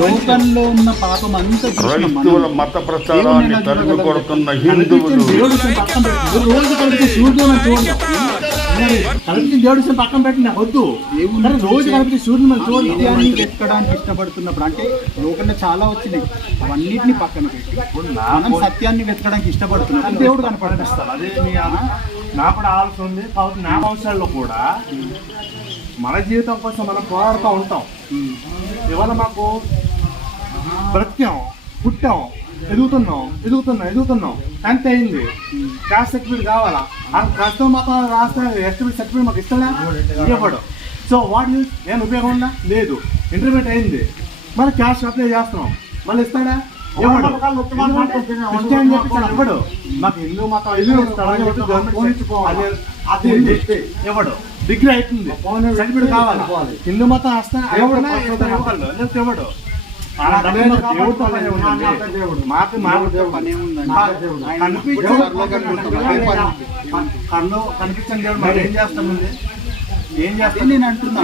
లోకంలో ఉన్న పాపం అంతా క్రైస్తవుల మత ప్రచారాన్ని తరిమి కొడుతున్న హిందువులు రోజు కలిపి సూర్యుడు కలిపి దేవుడి పక్కన పెట్టిన వద్దు రోజు కలిపి సూర్యుడు చూడాన్ని వెతకడానికి ఇష్టపడుతున్నప్పుడు అంటే లోకంలో చాలా వచ్చినాయి అవన్నిటిని పక్కన పెట్టి మనం సత్యాన్ని వెతకడానికి ఇష్టపడుతున్నాం దేవుడు కనపడిస్తాడు. అదే నా కూడా ఆలోచన ఉంది కాబట్టి నా అవసరాల్లో కూడా మన జీవితం కోసం మనం పోరాడుతూ ఉంటాం. ఇవాళ మాకు బ్రతికాం, పుట్టాం, ఎదుగుతున్నాం అంత అయింది. క్యాస్ట్ సర్టిఫికేట్ కావాలా? ప్రస్తుతం మాత్రం రాష్ట్ర ఎస్టిమేట్ సర్టిఫికేట్ మాకు ఇస్తాడా? ఇవ్వడు. సో వాట్ యూస్ నేను ఉపయోగం ఉందా? లేదు. ఇంటర్మీడియట్ అయింది, మళ్ళీ క్యాస్ట్ అప్లై చేస్తున్నాం, మళ్ళీ ఇస్తాడా? ఇవ్వడు. ఇవ్వడు. మాకు హిందూ మతం ఇవ్వడు. డిగ్రీ అవుతుంది, సర్టిఫికేట్ కావాలి. హిందూ మతం వస్తా ఇవ్వడు. కనిపించండి దేవుడు మరి ఏం చేస్తామండి? ఏం చేస్తాను నేను అంటున్నా.